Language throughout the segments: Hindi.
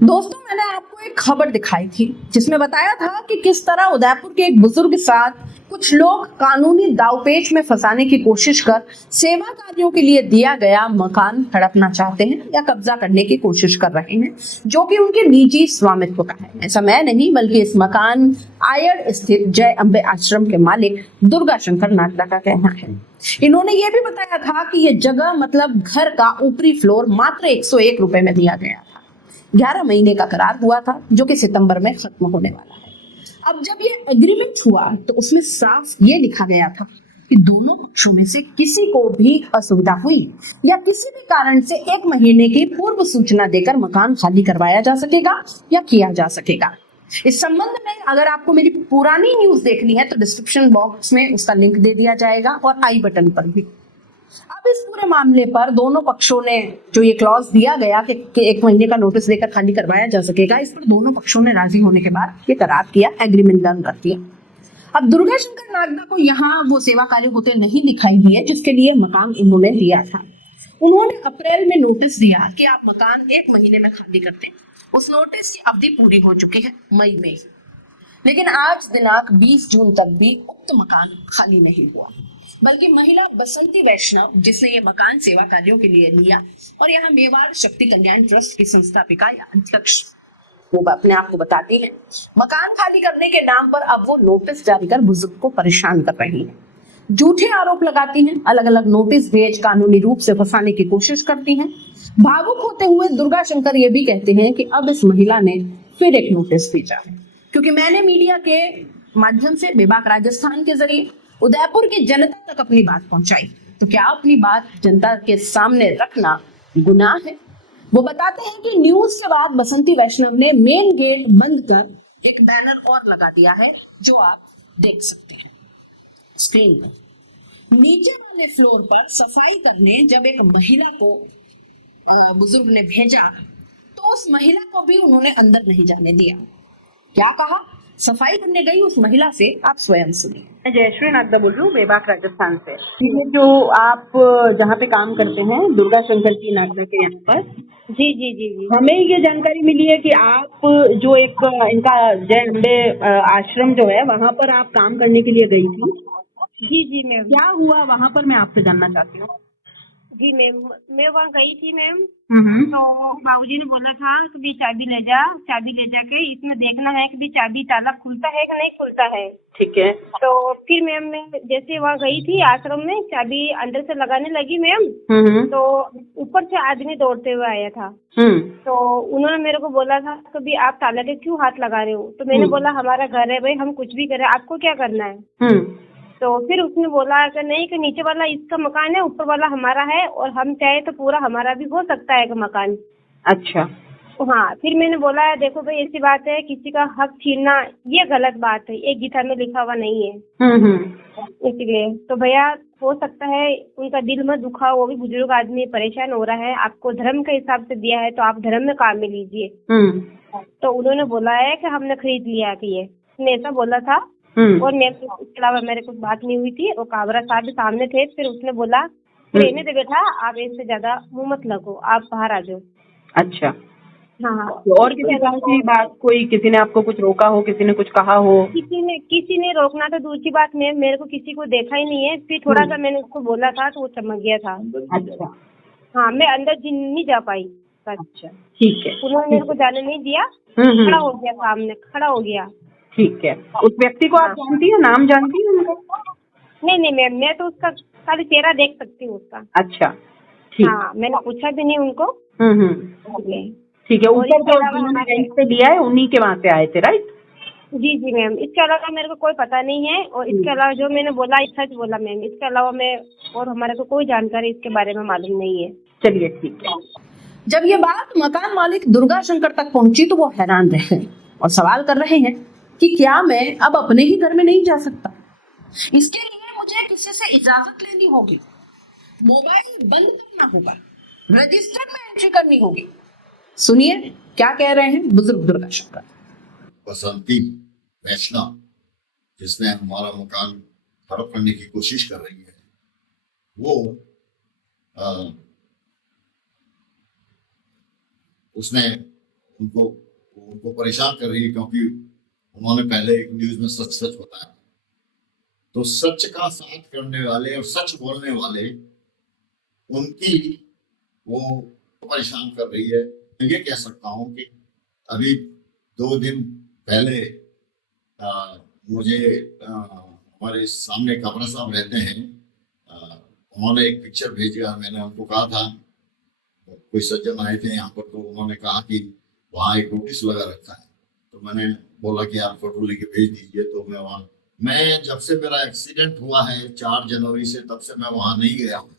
दोस्तों, मैंने आपको एक खबर दिखाई थी जिसमें बताया था कि किस तरह उदयपुर के एक बुजुर्ग के साथ कुछ लोग कानूनी दांवपेच में फंसाने की कोशिश कर सेवा कार्यों के लिए दिया गया मकान हड़पना चाहते हैं या कब्जा करने की कोशिश कर रहे हैं, जो कि उनके निजी स्वामित्व का है। ऐसा मैं नहीं, बल्कि इस मकान आयड़ स्थित जय अम्बे आश्रम के मालिक दुर्गा शंकर नागदा का कहना है। इन्होंने ये भी बताया था कि ये जगह मतलब घर का ऊपरी फ्लोर मात्र 101 रुपए में दिया गया था। 11 महीने का करार हुआ था, जो कि सितंबर में खत्म होने वाला है। अब जब ये एग्रीमेंट हुआ तो उसमें साफ ये लिखा गया था कि दोनों पक्षों में से किसी को भी असुविधा हुई या किसी भी कारण से 1 महीने की पूर्व सूचना देकर मकान खाली करवाया जा सकेगा या किया जा सकेगा। इस संबंध में अगर आपको मेरी पुरानी न्यूज देखनी है तो डिस्क्रिप्शन बॉक्स में उसका लिंक दे दिया जाएगा और आई बटन पर भी। अब इस पूरे मामले पर दोनों पक्षों ने जो ये क्लॉज दिया गया कि 1 महीने का नोटिस देकर खाली करवाया जा सकेगा, इस पर दोनों पक्षों ने राजी होने के बाद ये करार किया, एग्रीमेंट डन कर दिया। अब दुर्गा शंकर नागदा को यहाँ वो सेवा कार्य होते नहीं दिखाई दिए जिसके लिए मकान इन्होंने दिया था। उन्होंने अप्रैल में नोटिस दिया कि आप मकान 1 महीने में खाली करते। उस नोटिस की अवधि पूरी हो चुकी है मई में, लेकिन आज दिनांक 20 जून तक भी उक्त मकान खाली नहीं हुआ, बल्कि महिला बसंती वैष्णव, जिसने ये मकान सेवा कार्यों के लिए लिया और यहाँ मेवाड़ शक्ति कल्याण ट्रस्ट की संस्थापिका या अध्यक्ष वो अपने आप को बताती है, मकान खाली करने के नाम पर अब वो नोटिस जारी कर बुजुर्ग को परेशान कर रही है, झूठे आरोप लगाती हैं, अलग अलग नोटिस भेज कानूनी रूप से फंसाने की कोशिश करती हैं। भावुक होते हुए दुर्गा शंकर ये भी कहते हैं कि अब इस महिला ने फिर एक नोटिस भेजा है, क्योंकि मैंने मीडिया के माध्यम से बेबाक राजस्थान के जरिए उदयपुर की जनता तक अपनी बात पहुंचाई, तो क्या अपनी बात जनता के सामने रखना गुनाह है? वो बताते हैं कि न्यूज के बाद बसंती वैष्णव ने मेन गेट बंद कर एक बैनर और लगा दिया है, जो आप देख सकते हैं स्क्रीन पर। नीचे वाले फ्लोर पर सफाई करने जब एक महिला को बुजुर्ग ने भेजा तो उस महिला को भी उन्होंने अंदर नहीं जाने दिया। क्या कहा? सफाई करने गई उस महिला से आप स्वयं सुनिए। मैं जयश्री नागदा बोल रही हूँ, बेबाक राजस्थान से। ये जो आप जहाँ पे काम करते हैं दुर्गा शंकर जी नागदा के यहाँ पर, जी जी जी जी हमें ये जानकारी मिली है कि आप जो एक इनका जय अम्बे आश्रम जो है वहाँ पर आप काम करने के लिए गई थी। जी जी मैम। क्या हुआ वहाँ पर, मैं आपसे जानना चाहती हूँ। जी मैम, मैं वहाँ गई थी मैम। तो बाबूजी ने बोला था कि भी चाबी ले जा, चाबी ले जाके इसमें देखना है कि भी चाबी ताला खुलता है कि नहीं खुलता है। ठीक है। तो फिर मैम मैं जैसे वहाँ गई थी आश्रम में, चाबी अंदर से लगाने लगी मैम, तो ऊपर से आदमी दौड़ते हुए आया था। तो उन्होंने मेरे को बोला था कि भी आप ताला के क्यों हाथ लगा रहे हो? तो मैंने बोला हमारा घर है भाई, हम कुछ भी करें, आपको क्या करना है? तो फिर उसने बोला कि नहीं, कि नीचे वाला इसका मकान है, ऊपर वाला हमारा है, और हम चाहे तो पूरा हमारा भी हो सकता है कि मकान। अच्छा। हाँ, फिर मैंने बोला देखो भाई ऐसी बात है, किसी का हक छीनना ये गलत बात है, ये गीता में लिखा हुआ नहीं है। इसलिए तो भैया हो सकता है उनका दिल में दुखा हो, वो भी बुजुर्ग आदमी परेशान हो रहा है, आपको धर्म के हिसाब से दिया है तो आप धर्म में काम में लीजिए। तो उन्होंने बोला है कि हमने खरीद लिया कि ये, उसने ऐसा बोला था। और मैं इसके अलावा मेरे कुछ बात नहीं हुई थी, और काबरा साहब भी सामने थे। फिर उसने बोला रहने दे बेटा, आप इससे ज्यादा मुंह मत लगो, आप बाहर आ जाओ। अच्छा। हाँ। और किसी तरह की बात, कोई किसी ने आपको कुछ रोका हो, किसी ने कुछ कहा हो? किसी ने रोकना तो दूर की बात, मेरे को किसी को देखा ही नहीं है। फिर थोड़ा सा मैंने उसको बोला था तो वो चमक गया था। अच्छा। हाँ, मैं अंदर नहीं जा पाई। अच्छा, ठीक है। उन्होंने मेरे को जाने नहीं दिया, खड़ा हो गया सामने, खड़ा हो गया। ठीक है। उस व्यक्ति को आप जानती हैं, नाम जानती हैं उनका? नहीं नहीं मैम, मैं तो उसका खाली चेहरा देख सकती हूँ उसका। अच्छा, ठीक। हाँ, मैंने पूछा भी नहीं उनको। ठीक है। ऊपर जो जिन्होंने रेंट पे लिया है उन्हीं के वहाँ से आए थे, राइट? जी जी मैम, इसके अलावा मेरे को कोई पता नहीं है, और इसके अलावा जो मैंने बोला सच बोला मैम, इसके अलावा मैं और हमारे को कोई जानकारी इसके बारे में मालूम नहीं है। चलिए, ठीक है। जब ये बात मकान मालिक दुर्गा शंकर तक पहुंची तो वो हैरान रह गए और सवाल कर रहे हैं कि क्या मैं अब अपने ही घर में नहीं जा सकता? इसके लिए मुझे किसी से इजाजत लेनी होगी, मोबाइल बंद करना होगा, रजिस्टर में एंट्री करनी होगी। सुनिए क्या कह रहे हैं बुजुर्ग दुर्गा शंकर। बसंती वैष्णव, जिसने हमारा मकान हड़प करने की कोशिश कर रही है, वो उसने उनको उनको परेशान कर रही है, क्योंकि उन्होंने पहले एक न्यूज में सच सच बताया। तो सच का साथ करने वाले और सच बोलने वाले, उनकी वो परेशान कर रही है। मैं ये कह सकता हूँ कि अभी 2 दिन पहले मुझे हमारे सामने कपड़ा साहब रहते हैं, उन्होंने एक पिक्चर भेजा। मैंने उनको कहा था, कोई सज्जन आए थे यहाँ पर, तो उन्होंने कहा कि वहाँ एक नोटिस लगा रखा है। तो मैंने बोला कि आप फोटो लेके भेज दीजिए। तो मैं जब से मेरा एक्सीडेंट हुआ है 4 जनवरी से, तब से मैं वहाँ नहीं गया हूँ।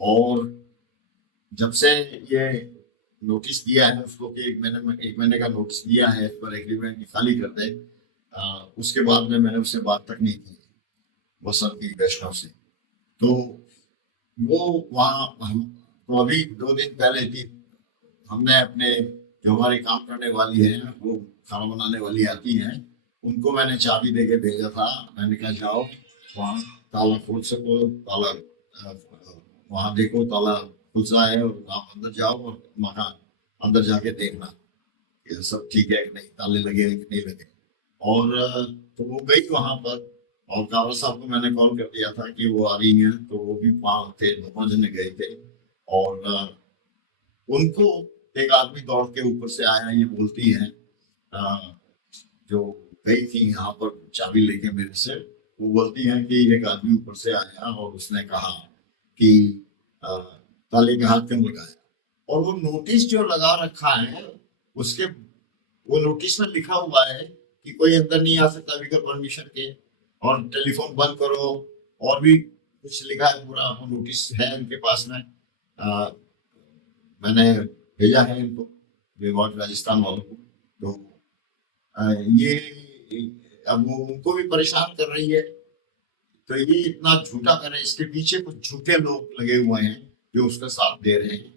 और जब से ये नोटिस दिया है उसको कि 1 महीने का नोटिस दिया है, इस पर एग्रीमेंट खाली कर दे, उसके बाद में मैंने उससे बात तक नहीं की बसंती वैष्णव से। तो वो वहाँ तो अभी 2 दिन पहले थी, हमने अपने जो हमारे काम करने वाली है, वो खाना बनाने वाली आती हैं, उनको मैंने चाबी देके भेजा था। मैंने कहा जाओ वहाँ ताला खोल सको, ताला वहाँ देखो ताला खुला है, और आप अंदर जाओ और मकान अंदर जाके देखना ये सब ठीक है कि नहीं, ताले लगे हैं कि नहीं लगे। और तो वो गई वहां पर, और कावल साहब को मैंने कॉल कर दिया था कि वो आ रही हैं, तो वो भी वहां थे, 2 जने गए थे। और उनको एक आदमी दौड़ के ऊपर से आया, ये बोलती है जो गई थी यहाँ पर चाबी लेके मेरे से, वो बोलती है कि एक आदमी ऊपर से आया और उसने कहा कि ताले का हाथ क्यों लगाया। और वो नोटिस जो लगा रखा है, उसके वो नोटिस में लिखा हुआ है कि कोई अंदर नहीं आ सकता बगैर परमिशन के, और टेलीफोन बंद करो, और भी कुछ लिखा है पूरा। वो नोटिस है उनके पास में, मैंने भेजा है इनको विभाग राजस्थान वालों को। तो ये अब वो उनको भी परेशान कर रही है। तो ये इतना झूठा करे, इसके पीछे कुछ झूठे लोग लगे हुए हैं जो उसका साथ दे रहे हैं।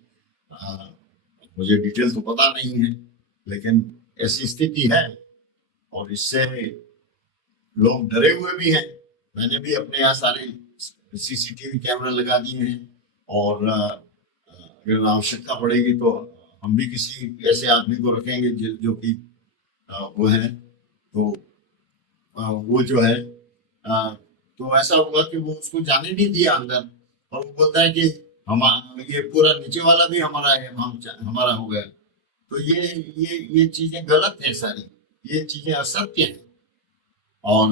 मुझे डिटेल तो पता नहीं है, लेकिन ऐसी स्थिति है, और इससे लोग डरे हुए भी हैं। मैंने भी अपने यहाँ सारे सीसीटीवी कैमरा लगा दिए हैं, और अगर आवश्यकता पड़ेगी तो हम भी किसी ऐसे आदमी को रखेंगे जो कि वो है, तो वो जो है तो ऐसा हुआ कि वो उसको जाने नहीं दिया अंदर, और वो बोलता है कि ये पूरा नीचे वाला भी हमारा है, हमारा हो गया। तो ये चीजें गलत है सारी, ये चीजें असत्य है। और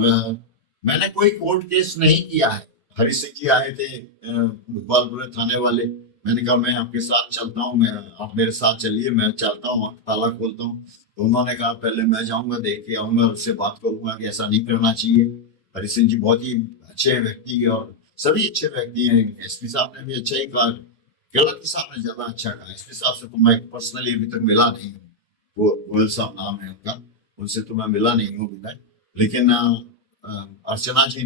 मैंने कोई कोर्ट केस नहीं किया है। हरि सिंह जी आए थे भोपालपुर थाने वाले, मैंने कहा मैं आपके साथ चलता हूँ, आप मेरे साथ चलिए, मैं चलता हूँ, ताला खोलता हूँ। तो उन्होंने कहा पहले मैं जाऊंगा, देख के आऊंगा, उससे बात करूंगा कि ऐसा नहीं करना चाहिए। हरि सिंह जी बहुत ही अच्छे व्यक्ति, और सभी अच्छे व्यक्ति हैं। एसपी साहब ने भी अच्छा ही कहा, गलत साहब ने ज्यादा अच्छा कहा। एसपी साहब से तो मैं पर्सनली अभी तक मिला नहीं हूँ, वो गोयल साहब नाम है उनका, उनसे तो मैं मिला नहीं हूँ अभी तक। लेकिन अर्चना जी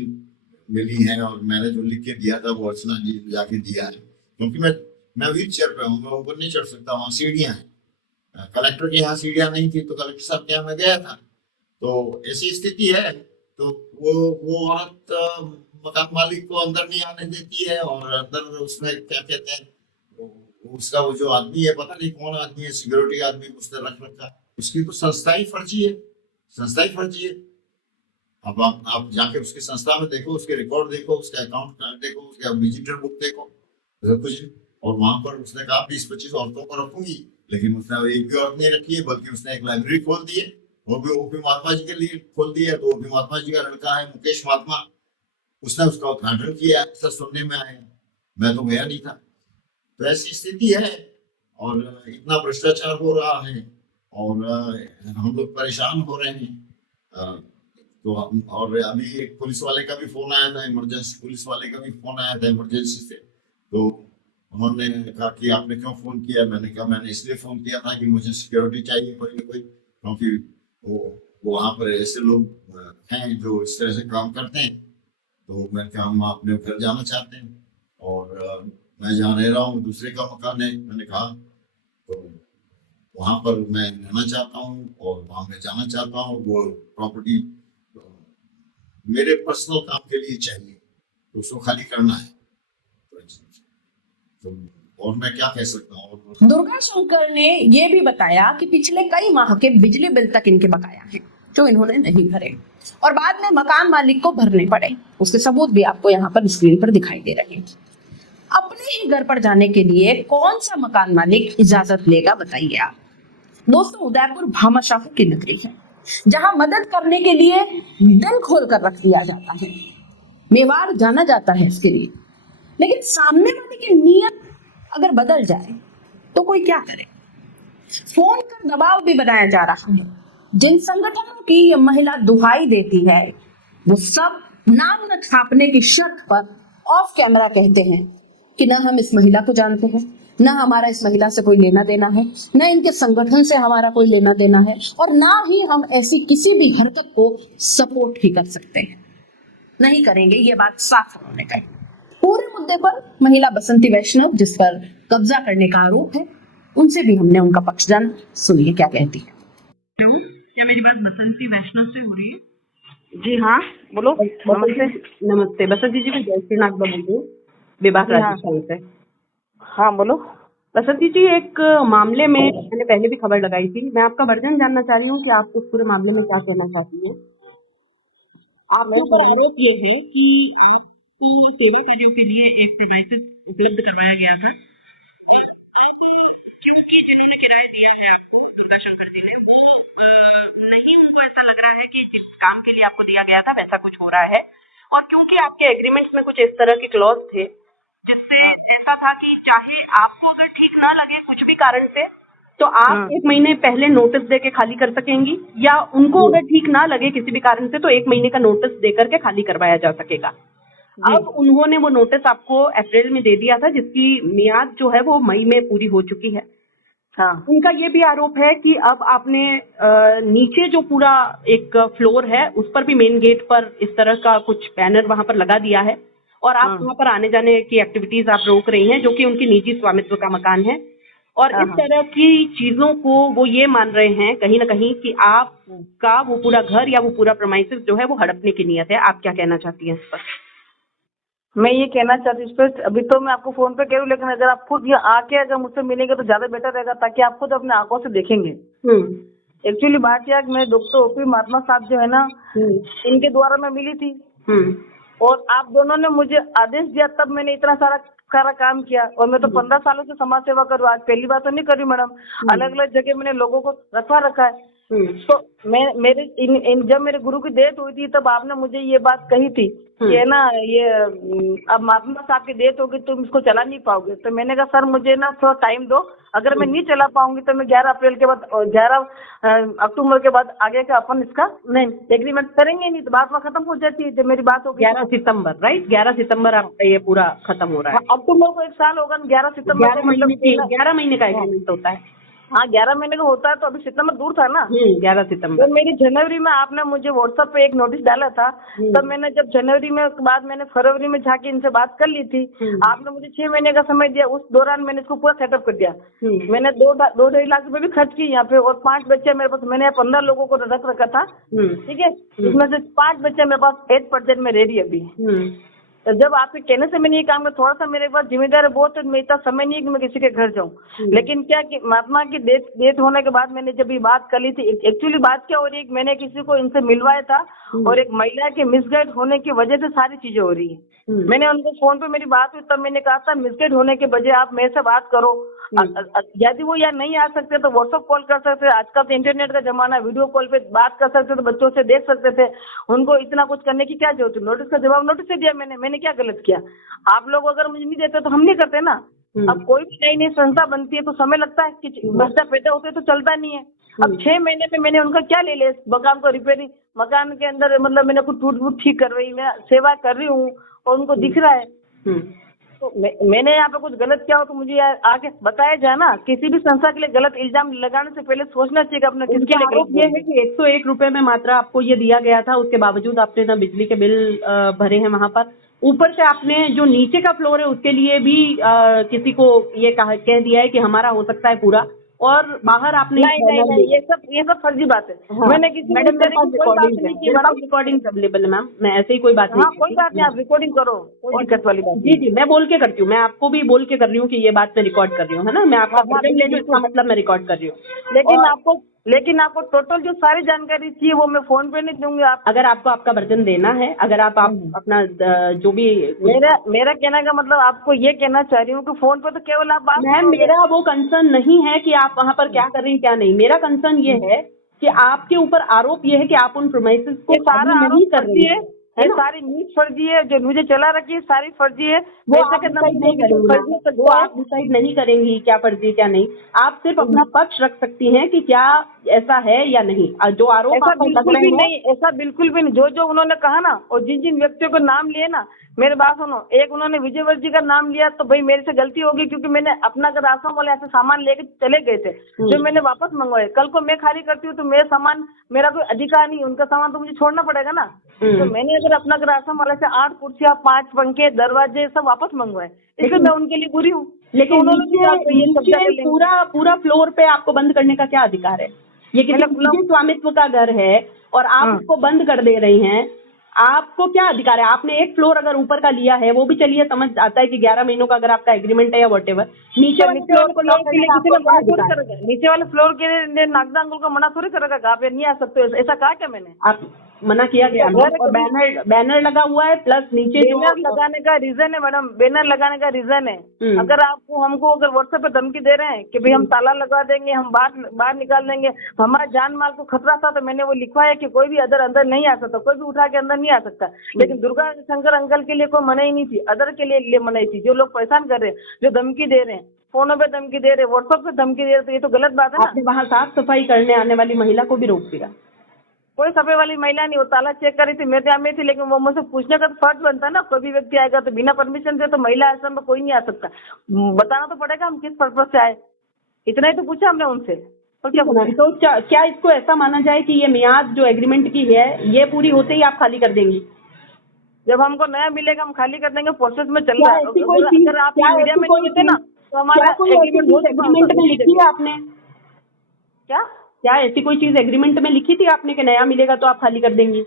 मिली है, और मैंने जो लिख के दिया था वो अर्चना जी जाके दिया है, क्योंकि मैं व्हील चेयर पे हूँ, मैं ऊपर नहीं चढ़ सकता, वहाँ सीढ़ियाँ हैं। कलेक्टर के यहाँ सीढ़ियाँ नहीं थी, तो कलेक्टर साहब के यहाँ मैं गया था। तो ऐसी स्थिति है, तो वो औरत मकान मालिक को अंदर नहीं आने देती है, और अंदर उसमें क्या कहते हैं, उसका वो जो आदमी है, पता नहीं कौन आदमी है, सिक्योरिटी आदमी उसने रख रखा। उसकी तो संस्था ही फर्जी है, संस्था ही फर्जी है। अब आप जाके उसकी संस्था में देखो, उसके रिकॉर्ड देखो, उसका अकाउंट देखो, उसका विजिटर बुक देखो, कुछ। और वहां पर उसने कहा 20-25 औरतों को रखूंगी, लेकिन उसने एक भी औरत नहीं रखी है, बल्कि उसने एक लाइब्रेरी खोल दी है, वो भी ओपी महात्मा जी के लिए खोल दी है। तो ओपी महात्मा जी का लड़का है मुकेश महात्मा, उसने उसका उद्घाटन किया, ऐसा सुनने में आया, मैं तो गया नहीं था। तो ऐसी स्थिति है, और इतना भ्रष्टाचार हो रहा है, और हम लोग परेशान हो रहे हैं। तो और अभी एक पुलिस वाले का भी फोन आया था, इमरजेंसी पुलिस वाले का भी फोन आया था इमरजेंसी से। तो उन्होंने कहा कि आपने क्यों फोन किया। मैंने कहा मैंने इसलिए फोन किया था कि मुझे सिक्योरिटी चाहिए कोई ना कोई, क्योंकि वो वहाँ पर ऐसे लोग हैं जो इस तरह से काम करते हैं। तो मैं क्या, हम अपने घर जाना चाहते हैं, और मैं जहाँ रह रहा हूँ दूसरे का मकान है। मैंने कहा तो वहाँ पर मैं रहना चाहता हूँ, और वहाँ मैं जाना चाहता हूँ। वो प्रॉपर्टी मेरे पर्सनल काम के लिए चाहिए, तो उसको खाली करना है। तो और मैं क्या कह सकता हूँ। और दुर्गा शंकर ने ये भी बताया कि पिछले कई माह के बिजली बिल तक इनके बकाया हैं जो इन्होंने नहीं भरे और बाद में मकान मालिक को भरने पड़े। उसके सबूत भी आपको यहाँ पर स्क्रीन पर दिखाई दे रहे हैं। अपने ही घर पर जाने के लिए कौन सा मकान मालिक इजाजत लेगा, बताइए आप। दोस्तों, उदयपुर भामाशाह की नगरी है जहां मदद करने के लिए दिल खोल कर रख दिया जाता है। मेवाड़ जाना जाता है इसके लिए, लेकिन सामने वाले की नीयत अगर बदल जाए तो कोई क्या करे। फोन कर दबाव भी बनाया जा रहा है। जिन संगठनों की ये महिला दुहाई देती है वो सब नाम न छापने की शर्त पर ऑफ कैमरा कहते हैं कि ना हम इस महिला को जानते हैं, ना हमारा इस महिला से कोई लेना देना है, ना इनके संगठन से हमारा कोई लेना देना है और ना ही हम ऐसी किसी भी हरकत को सपोर्ट ही कर सकते हैं। नहीं करेंगे, ये बात साफ होने का है। पूरे मुद्दे पर महिला बसंती वैष्णव, जिस पर कब्जा करने का आरोप है, उनसे भी हमने उनका पक्ष जाना। सुनिए क्या कहती है। क्या मेरी बात बसंती वैष्णव से हो रही है? जी हाँ, बोलो। नमस्ते। नमस्ते बसंती जी, मैं जयश्री नागदा बोल रही हूँ, विभाग राजस्थान से। हाँ बोलो। बसंती जी, एक मामले में मैंने पहले भी खबर लगाई थी। मैं आपका वर्जन जानना चाह रही हूँ कि आप उस पूरे मामले में क्या कहना चाहती हैं। आपके ऊपर आरोप ये है कि आपको सेवा कार्यों के लिए एक प्रोवाइडर उपलब्ध करवाया गया था और आप, क्योंकि जिन्होंने किराया दिया है आपको, दुर्गा शंकर जी ने, वो नहीं, उनको ऐसा लग रहा है कि जिस काम के लिए आपको दिया गया था वैसा कुछ हो रहा है। और क्योंकि आपके एग्रीमेंट्स में कुछ इस तरह के क्लॉज थे जिससे ऐसा था कि चाहे आपको अगर ठीक ना लगे कुछ भी कारण से तो आप 1 महीने पहले नोटिस देके खाली कर सकेंगी, या उनको अगर ठीक ना लगे किसी भी कारण से तो 1 महीने का नोटिस दे करके खाली करवाया जा सकेगा। अब उन्होंने वो नोटिस आपको अप्रैल में दे दिया था, जिसकी मियाद जो है वो मई में पूरी हो चुकी है। हाँ। उनका ये भी आरोप है कि अब आपने नीचे जो पूरा एक फ्लोर है उस पर भी मेन गेट पर इस तरह का कुछ बैनर वहां पर लगा दिया है और आप वहां पर आने जाने की एक्टिविटीज आप रोक रही हैं, जो कि उनकी निजी स्वामित्व का मकान है। और इस तरह की चीजों को वो ये मान रहे हैं कहीं ना कहीं कि आपका वो पूरा घर या वो पूरा प्रेमाइसेस जो है वो हड़पने की नीयत है। आप क्या कहना चाहती हैं इस पर? मैं ये कहना चाहती हूँ इस पर, अभी तो मैं आपको फोन पे कह रही हूँ, लेकिन अगर आप खुद यहाँ आके अगर मुझसे मिलेंगे तो ज्यादा बेटर रहेगा, ताकि आप खुद अपने आंखों से देखेंगे। एक्चुअली बात यह है कि मेरे डॉक्टर ओपी महात्मा साहब जो है ना, इनके द्वारा मैं मिली थी और आप दोनों ने मुझे आदेश दिया, तब मैंने इतना सारा काम किया। और मैं तो 15 सालों से समाज सेवा कर रही हूँ, आज पहली बार तो नहीं कर रही मैडम। अलग अलग जगह मैंने लोगों को रखा है। तो जब मेरे गुरु की डेथ हुई थी तब आपने मुझे ये बात कही थी कि है ना, ये अब महात्मा साहब की डेथ होगी तुम इसको चला नहीं पाओगे। तो मैंने कहा सर मुझे ना थोड़ा टाइम दो, अगर मैं नहीं चला पाऊंगी तो मैं 11 अप्रैल के बाद 11 अक्टूबर के बाद आगे का अपन इसका नहीं एग्रीमेंट करेंगे, नहीं तो बात वहाँ खत्म हो जाती है। जब मेरी बात होगी 11 सितंबर, राइट? 11 सितंबर आपका ये पूरा खत्म हो रहा है। अक्टूबर को 1 साल होगा, 11 सितंबर 11 महीने का एग्रीमेंट होता है। हाँ 11 महीने का होता है, तो अभी सितंबर दूर था ना। 11 सितंबर। तो मेरी जनवरी में आपने मुझे व्हाट्सएप पे एक नोटिस डाला था, तब मैंने जब जनवरी में के बाद मैंने फरवरी में जाके इनसे बात कर ली थी। आपने मुझे 6 महीने का समय दिया, उस दौरान मैंने इसको पूरा सेटअप कर दिया। मैंने 2-2.5 लाख रुपए भी खर्च की यहाँ पे, और 5 बच्चे मेरे पास, मैंने 15 लोगों को रख रखा था, ठीक है, उसमें से 5 बच्चे मेरे पास 8% में रेडी अभी। तो जब आपके कहने से मैंने ये काम किया, थोड़ा सा मेरे पास जिम्मेदारी बहुत है, मेरे इतना समय नहीं है कि मैं किसी के घर जाऊं। लेकिन क्या कि महात्मा की डेथ होने के बाद मैंने जब ये बात कर ली थी, एक्चुअली बात क्या हो रही है, मैंने किसी को इनसे मिलवाया था और एक महिला के मिसगाइड होने की वजह से सारी चीजें हो रही है। मैंने उनको फोन पे मेरी बात हुई, तब मैंने कहा था मिसगाइड होने के बजाय आप मेरे से बात करो, यदि वो यहाँ नहीं आ सकते तो व्हाट्सएप कॉल कर सकते, आजकल तो इंटरनेट का जमाना, वीडियो कॉल पे बात कर सकते थे, बच्चों से देख सकते थे, उनको इतना कुछ करने की क्या जरूरत है। नोटिस का जवाब नोटिस से दिया मैंने क्या गलत किया? आप लोग अगर मुझे नहीं देते तो हम नहीं करते ना। अब कोई भी नई नई संस्था बनती है तो समय लगता है, कि बच्चा पैदा होते तो चलता नहीं है। अब 6 महीने में मैंने उनका क्या ले लिया? मकान को रिपेयरिंग, मकान के अंदर मतलब मैंने कुछ टूट फूट ठीक कर रही, मैं सेवा कर रही हूँ और उनको दिख रहा है। तो मैंने यहाँ पे कुछ गलत किया हो तो मुझे आगे बताया जाए ना। किसी भी संस्था के लिए गलत इल्जाम लगाने से पहले सोचना चाहिए अपने किसके लिए गलत। ये है कि 101 रुपए में मात्र आपको ये दिया गया था, उसके बावजूद आपने ना बिजली के बिल भरे हैं वहां पर। ऊपर से आपने जो नीचे का फ्लोर है उसके लिए भी किसी को ये कह दिया है कि हमारा हो सकता है पूरा, और बाहर आपने नहीं, ये सब फर्जी बात है। हाँ, मैंने किसी मैडम मेरे पास रिकॉर्डिंग अवेलेबल है मैम, मैं ऐसे ही कोई बात नहीं। हाँ, कोई बात नहीं, आप रिकॉर्डिंग करो, कोई दिक्कत वाली बात जी, मैं बोल के करती हूँ, मैं आपको भी बोल के कर रही हूँ कि ये बात मैं रिकॉर्ड कर रही हूँ, है ना, मैं आपका वर्जन ले रही हूँ, इसका मतलब मैं रिकॉर्ड कर रही हूँ। लेकिन आपको टोटल जो सारी जानकारी चाहिए वो मैं फोन पे नहीं दूंगी। आप अगर आपको आपका वर्जन देना है, अगर आप अपना जो भी मेरा कहने का मतलब आपको ये कहना चाह रही हूँ कि फोन पे तो केवल आप बात मैम, मेरा वो कंसर्न नहीं है कि आप वहाँ पर क्या कर रही हैं क्या नहीं, मेरा कंसर्न ये है कि आपके ऊपर आरोप ये है कि आप उन प्रोमाइसेस को सारा नहीं आरोप कर रही है, ये सारी न्यूज फर्जी है, जो न्यूज़ चला रखी है सारी फर्जी है। वो आप डिसाइड नहीं करेंगी, वो आप डिसाइड नहीं करेंगी क्या फर्जी क्या नहीं, आप सिर्फ अपना पक्ष रख सकती हैं कि क्या ऐसा है या नहीं। जो आरोप ऐसा आपको लग बिल्कुल रहे भी हैं नहीं, ऐसा बिल्कुल भी नहीं। जो उन्होंने कहा ना, और जिन व्यक्तियों को नाम लिए ना, मेरी बात सुनो, एक उन्होंने विजयवर्गीय जी का नाम लिया तो भाई मेरे से गलती होगी, क्योंकि मैंने अपना अगर आसाम वाले ऐसे सामान लेके चले गए थे जो मैंने वापस मंगवाए। कल को मैं खाली करती हूँ तो मेरा सामान, मेरा कोई अधिकार नहीं, उनका सामान तो मुझे छोड़ना पड़ेगा ना। तो मैंने अगर अपना अगर आसाम वाले से 8 कुर्सियाँ, 5 पंखे, दरवाजे सब वापस मंगवाए, इसलिए मैं उनके लिए बुरी हूँ। लेकिन उन्होंने पूरा फ्लोर पे आपको बंद करने का क्या अधिकार है? ये किसी निजी स्वामित्व का घर है और आप उसको बंद कर दे रही हैं, आपको क्या अधिकार है? आपने एक फ्लोर अगर ऊपर का लिया है, वो भी चलिए समझ आता है कि 11 महीनों का अगर आपका एग्रीमेंट है या व्हाटएवर, नीचे वाले फ्लोर को लॉक करने का आपको क्या अधिकार है? नीचे वाले फ्लोर के लिए नागदा अंकुल को मना थोड़ी करेगा, आप नहीं आ सकते, ऐसा कहा क्या मैंने? आप मना किया गया और बैनर लगा हुआ है, प्लस नीचे बैनर लगाने का रीजन है मैडम, बैनर लगाने का रीजन है, अगर आपको हमको अगर व्हाट्सएप पे धमकी दे रहे हैं कि भाई हम ताला लगा देंगे, हम बाहर निकाल देंगे, हमारा जान माल को खतरा था, तो मैंने वो लिखवाया कि कोई भी अंदर नहीं आ सकता, कोई भी उठा के अंदर नहीं आ सकता। लेकिन दुर्गा शंकर अंकल के लिए कोई मनाही नहीं थी, अदर के लिए मनाही थी। जो लोग परेशान कर रहे हैं, जो धमकी दे रहे हैं, फोनों पे धमकी दे रहे हैं, व्हाट्सएप पे धमकी दे रहे हैं, तो ये तो गलत बात है ना। आपने वहाँ साफ सफाई करने आने वाली महिला को भी रोक दिया? कोई सफाई वाली महिला नहीं, वो ताला चेक कर रही थी, मैं तो में थी, लेकिन वो मुझसे पूछने का तो फर्ज बनता है ना। कोई भी व्यक्ति आएगा तो बिना परमिशन से तो महिला आश्रम में कोई नहीं आ सकता, बताना तो पड़ेगा हम किस पर्पज से आए, इतना ही तो पूछा हमने उनसे। तो क्या इसको ऐसा माना जाए कि ये मियाद जो एग्रीमेंट की है ये पूरी होते ही आप खाली कर देंगी? जब हमको नया मिलेगा हम खाली कर देंगे, प्रोसेस में चल रहा है। अगर आप मीडिया में नहीं थे ना तो हमारा एग्रीमेंट में लिखी है आपने क्या ऐसी कोई चीज एग्रीमेंट में लिखी थी आपने कि नया मिलेगा तो आप खाली कर देंगी?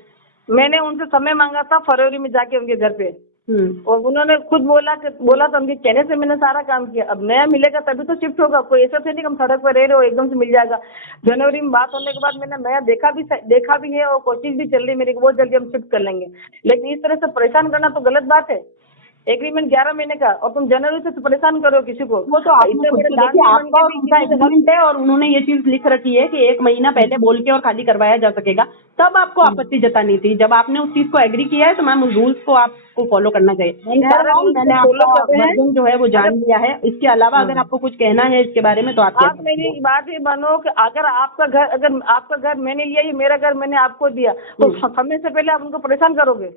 मैंने उनसे समय मांगा था फरवरी में जाके उनके घर पे, और उन्होंने खुद बोला तो उनके कहने से मैंने सारा काम किया। अब नया मिलेगा तभी तो शिफ्ट होगा, कोई ऐसा तो नहीं हम सड़क पर रह रहे हो एकदम से मिल जाएगा। जनवरी में बात होने के बाद मैंने नया देखा भी है और कोशिश भी चल रही है मेरी, बहुत जल्दी हम शिफ्ट कर लेंगे। लेकिन इस तरह से परेशान करना तो गलत बात है। एग्रीमेंट 11 महीने का और तुम जनवरी से परेशान करो किसी को, वो तो आपका उनका एग्रीमेंट है और उन्होंने ये चीज लिख रखी है कि 1 महीना पहले बोल के और खाली करवाया जा सकेगा, तब आपको आपत्ति जतानी थी। जब आपने उस चीज को एग्री किया है तो मैम उस रूल्स को आपको फॉलो करना चाहिए। मैंने आपका वर्जन जो है वो जान लिया है, इसके अलावा अगर आपको कुछ कहना है इसके बारे में तो आप मेरी बात ये मानो कि अगर आपका घर मैंने लिया, ये मेरा घर मैंने आपको दिया, तो समय से पहले आप उनको परेशान करोगे।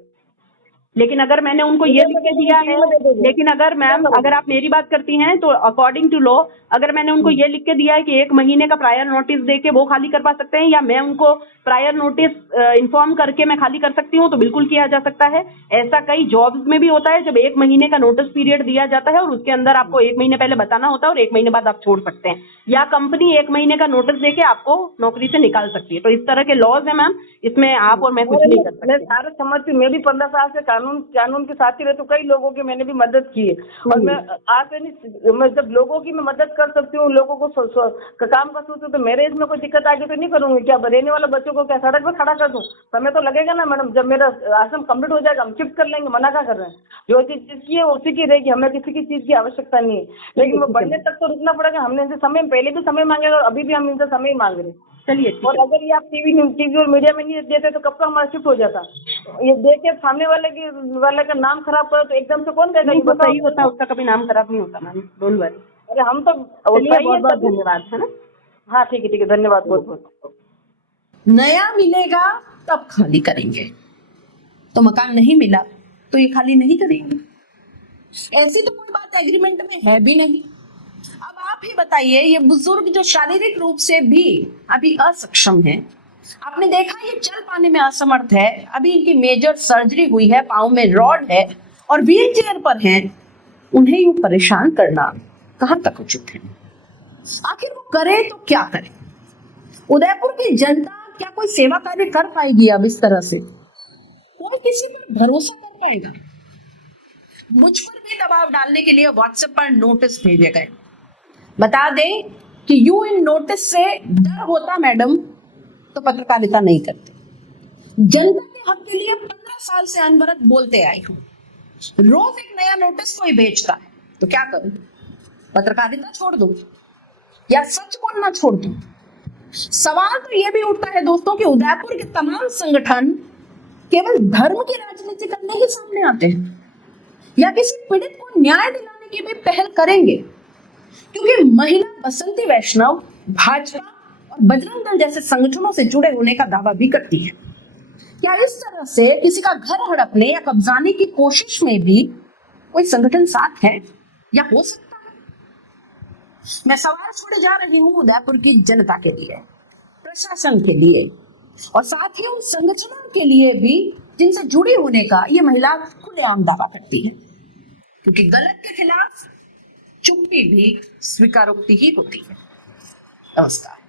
लेकिन अगर मैंने उनको ये लिख के दिया है, लेकिन अगर मैम अगर आप मेरी बात करती हैं तो अकॉर्डिंग टू लॉ अगर मैंने उनको ये लिख के दिया है कि 1 महीने का प्रायर नोटिस दे के वो खाली कर पा सकते हैं, या मैं उनको प्रायर नोटिस इन्फॉर्म करके मैं खाली कर सकती हूँ, तो बिल्कुल किया जा सकता है। ऐसा कई जॉब्स में भी होता है, जब 1 महीने का नोटिस पीरियड दिया जाता है और उसके अंदर आपको 1 महीने पहले बताना होता है और 1 महीने बाद आप छोड़ सकते हैं, या कंपनी 1 महीने का नोटिस दे के आपको नौकरी से निकाल सकती है। तो इस तरह के लॉज है मैम, इसमें आप और मैं कुछ नहीं कर सकते। मैं सारे समझती हूँ, मैं भी 15 साल से कानून के साथ ही रहती हूँ, कई लोगों की मैंने भी मदद की है, और मैं आज से नहीं, मैं जब लोगों की मैं मदद कर सकती हूँ, लोगों को काम कर सकती हूँ, तो मेरे इसमें कोई दिक्कत आगे तो नहीं करूंगी। क्या रहने वाले बच्चों को क्या सड़क पर खड़ा कर दूँ? समय तो लगेगा ना मैडम, जब मेरा आश्रम कंप्लीट हो जाएगा हम शिफ्ट कर लेंगे, मना क्या कर रहे हैं? जो चीज जिसकी है उसी की रहेगी, हमें किसी की चीज की आवश्यकता नहीं है, लेकिन वो बढ़ने तक तो रुकना पड़ेगा। हमने इनसे समय पहले भी समय मांगेगा और अभी भी हम इनसे समय मांग रहे हैं। चलिए, और अगर ये आप टीवी और मीडिया में नहीं देते तो कब का हमारा शिफ्ट हो जाता। ये देख के सामने वाले का नाम खराब करो तो एकदम से कौन देगा? ये सही होता, उसका कभी नाम खराब नहीं होता मैम, डोंट वरी। अरे हम तो बहुत धन्यवाद, है ना? हाँ ठीक है, धन्यवाद बहुत बहुत। नया मिलेगा तब खाली करेंगे, तो मकान नहीं मिला तो ये खाली नहीं करेंगे, ऐसी तो कोई बात एग्रीमेंट में है भी नहीं। अब आप ही बताइए, ये बुजुर्ग जो शारीरिक रूप से भी अभी असक्षम है, आपने देखा ये चल पाने में असमर्थ है, अभी इनकी मेजर सर्जरी हुई है, पाँव में रॉड है और व्हील चेयर पर हैं, उन्हें यूं परेशान करना कहाँ तक उचित है? आखिर वो करे तो क्या करे? उदयपुर की जनता क्या कोई सेवा कार्य कर पाएगी अब इस तरह से? कोई किसी पर भरोसा कर पाएगा? मुझ पर भी दबाव डालने के लिए व्हाट्सएप पर नोटिस भेजे गए। बता दें कि यूं इन नोटिस से डर होता मैडम तो पत्रकारिता नहीं करते। जनता के हक के लिए 15 साल से अनवरत बोलते आई हूं। रोज एक नया नोटिस कोई भेजता है तो क्या करूं? पत्रकारिता छोड़ दूं या सच बोलना छोड़ दूं? सवाल तो यह भी उठता है दोस्तों कि उदयपुर के तमाम संगठन केवल धर्म की राजनीति करने ही सामने आते हैं या किसी पीड़ित को न्याय दिलाने की भी पहल करेंगे? क्योंकि महिला बसंती वैष्णव भाजपा और बजरंग दल जैसे संगठनों से जुड़े होने का दावा भी करती है। क्या इस तरह से किसी का घर हड़पने या कब्जाने की कोशिश में भी कोई संगठन साथ है या हो सकता है? मैं सवाल छोड़े जा रही हूं उदयपुर की जनता के लिए, प्रशासन के लिए और साथ ही उन संगठनों के लिए भी जिनसे जुड़ी होने का ये महिला खुलेआम दावा करती है। क्योंकि गलत के खिलाफ चुप्पी भी स्वीकारोक्ति ही होती है। नमस्कार।